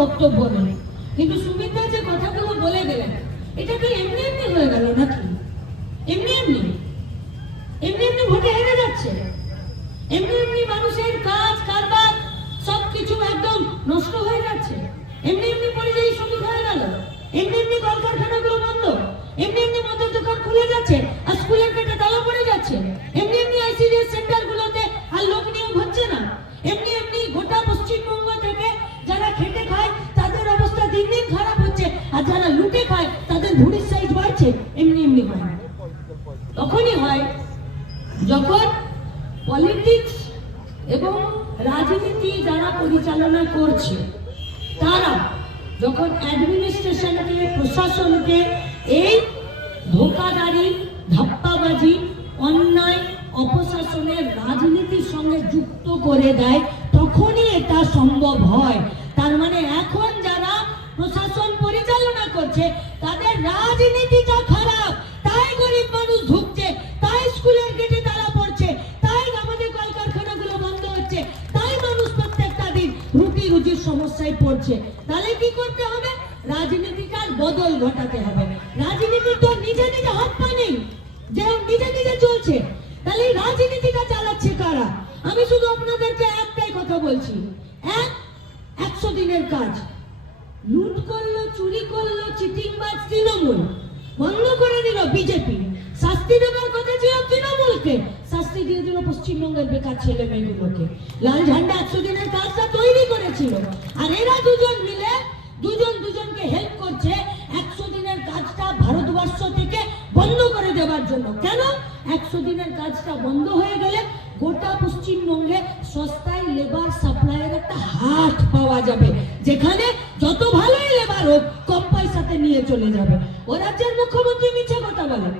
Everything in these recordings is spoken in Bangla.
বক্তব্য নেই কিন্তু সুমিত্রা যে কথাগুলো বলে গেলেন এটা কি এমনি এমনি হয়ে গেল নাকি? এমনি এমনি? এমনি এমনি ভোটে হেরে যাচ্ছে? এমনি এমনি মানুষের কাজ, কারবার, সবকিছু একদম নষ্ট হয়ে যাচ্ছে? এমনি এমনি পরিযায়ী শ্রমিক হয়ে গেল? এমনি এমনি কলকারখানাগুলো বন্ধ? এমনি এমনি মদের দোকান খুলে যাচ্ছে? যখন পলিটিক্স এবং রাজনীতি যারা পরিচালনা করছে, তারা যখন অ্যাডমিনিস্ট্রেশনকে প্রশাসনকে এই ধোকাদারি ধাপ্পাবাজি, অন্যায়, অপশাসনের রাজনীতির সঙ্গে যুক্ত করে দেয়, তখনই এটা সম্ভব হয়। তার মানে এখন যারা প্রশাসন পরিচালনা করছে, তাদের রাজনীতিটা খারাপ হচ্ছে। তাই মানুষ প্রত্যেকটা দিন রুটি রুজির সমস্যায় পড়ছে। তাহলে কি করতে হবে? রাজনীতিটার বদল ঘটাতে হবে। রাজনীতি তো নিজে নিজে হাত পা নেই। যে নিজে নিজে চলছে। তাহলে রাজনীতিটা চালাচ্ছে কারা? আমি শুধু আপনাদেরকে একটাই কথা বলছি। এক, একশো দিনের কাজ। লুট করল, চুরি করল, চিটিংবাজ তৃণমূল। বন্ধ করে দিল বিজেপি। শাস্তি দেওয়ার কথা ছিল শাস্তি দিয়ে দিল পশ্চিমবঙ্গের বেকার ছেলে মেয়েগুলোকে। লাল ঝান্ডা একশো দিনের কাজটা তৈরি করেছিল। আর এরা দুজন মিলে, দুজন দুজনকে হেল্প করছে একশো দিনের কাজটা ভারতবর্ষ থেকে বন্ধ করে দেওয়ার জন্য। কেন? একশো দিনের কাজটা বন্ধ হয়ে গেলে গোটা পশ্চিমবঙ্গে সস্তায় লেবার সাপ্লাইয়ের একটা হাট পাওয়া যাবে, যেখানে যত ভালোই লেবার হোক, কম পয়সাতে নিয়ে চলে যাবে। ও রাজ্যের মুখ্যমন্ত্রী মিছে কথা বলে।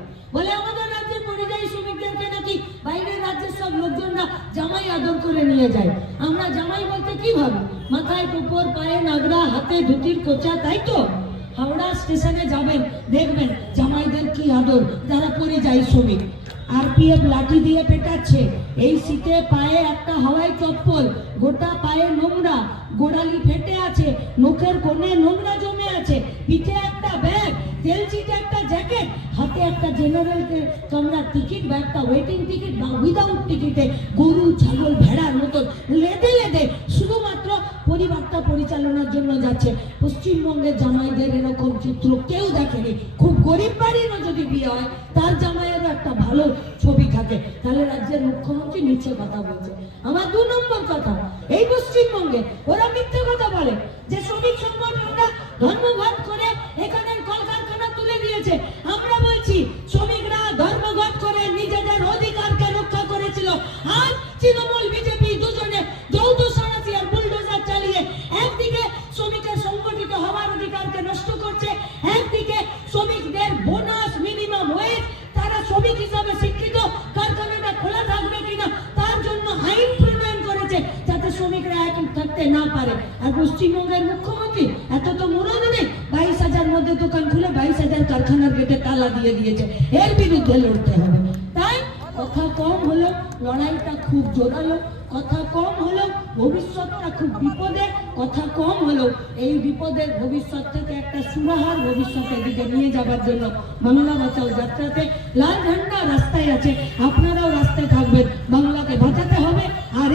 আদর করে নিয়ে যায়। আমরা জামাই বলতে কি ভাবি? মাথায় টুপর, পায়ে নাগরা, হাতে ধুতির কোচা, তাই তো? হাওড়া স্টেশনে যাবেন, দেখবেন জামাইদের কি আদর, যারা পরিযায়ী শ্রমিক। আরপিএফ লাঠি দিয়ে পেটাচ্ছে। এই শীতে পায়ে একটা হাওয়াই চপ্পল, গোটা পায়ে নোংরা, গোড়ালি ফেটে আছে, মুখের কোণে নোংরা জমে আছে। পিঠে একটা ব্যাগ, তেল চিটে একটা জ্যাকেট, হাতে একটা জেনারেল কামরা টিকিট বা একটা ওয়েটিং টিকিট বা উইদাউট টিকিটে গরু ছাগল ভেড়ার মতন লেদে লেদে শুধুমাত্র পরিবারটা পরিচালনার জন্য যাচ্ছে। পশ্চিমবঙ্গের জামাইদের এরকম চিত্র কেউ দেখেনি। খুব গরিব বাড়িরও যদি বিয়ে হয়, তার জামাইয়েরও একটা ভালো ছবি থাকে। তাহলে রাজ্যের মুখ্যমন্ত্রী মিথ্যে কথা বলছে। আমার দু নম্বর কথা, এই পশ্চিমবঙ্গে ওরা মিথ্যে কথা বলে যে শ্রমিক সংগঠনরা ধর্মঘট করে এখানে কলকারখানা তুলে দিয়েছে। শ্রমিকরা এক থাকতে না পারে। আর পশ্চিমবঙ্গের মুখ্যমন্ত্রী, এত তো মরদ নেই, বাইশ হাজার মধ্যে দোকান খুলে বাইশ হাজার কারখানার গেটে তালা দিয়ে দিয়েছে। এর বিরুদ্ধে লড়তে হবে। তাই কথা কম হলো লড়াইটা খুব জোরালো, কথা কম হলো ভবিষ্যৎটা খুব বিপদে কথা কম হলো এই বিপদের ভবিষ্যৎ থেকে একটা সুরাহার ভবিষ্যতের দিকে নিয়ে যাবার জন্য বাংলা বাঁচাও যাত্রাতে লাল ঝান্ডা রাস্তায় আছে। আপনারাও রাস্তায় থাকবেন বাংলাকে বাঁচাতে হবে আর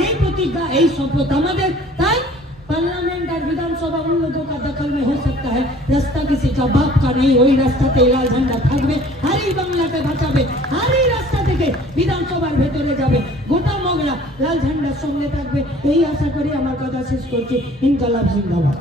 এই প্রতিজ্ঞা এই শপথ আমাদের তাই पार्लियामेंट और विधानसभा उन लोगों का दखल में हो सकता है रास्ता किसी का बाप का नहीं वही রাস্তাতে লাল ঝান্ডা থাকবে আর এই বাংলাকে বাঁচাবে আর এই রাস্তা থেকে বিধানসভার ভেতরে যাবে গোটা মগরা লাল ঝান্ডার সঙ্গে থাকবে এই আশা করি আমার কথা শেষ করছি ইনকালাব জিন্দাবাদ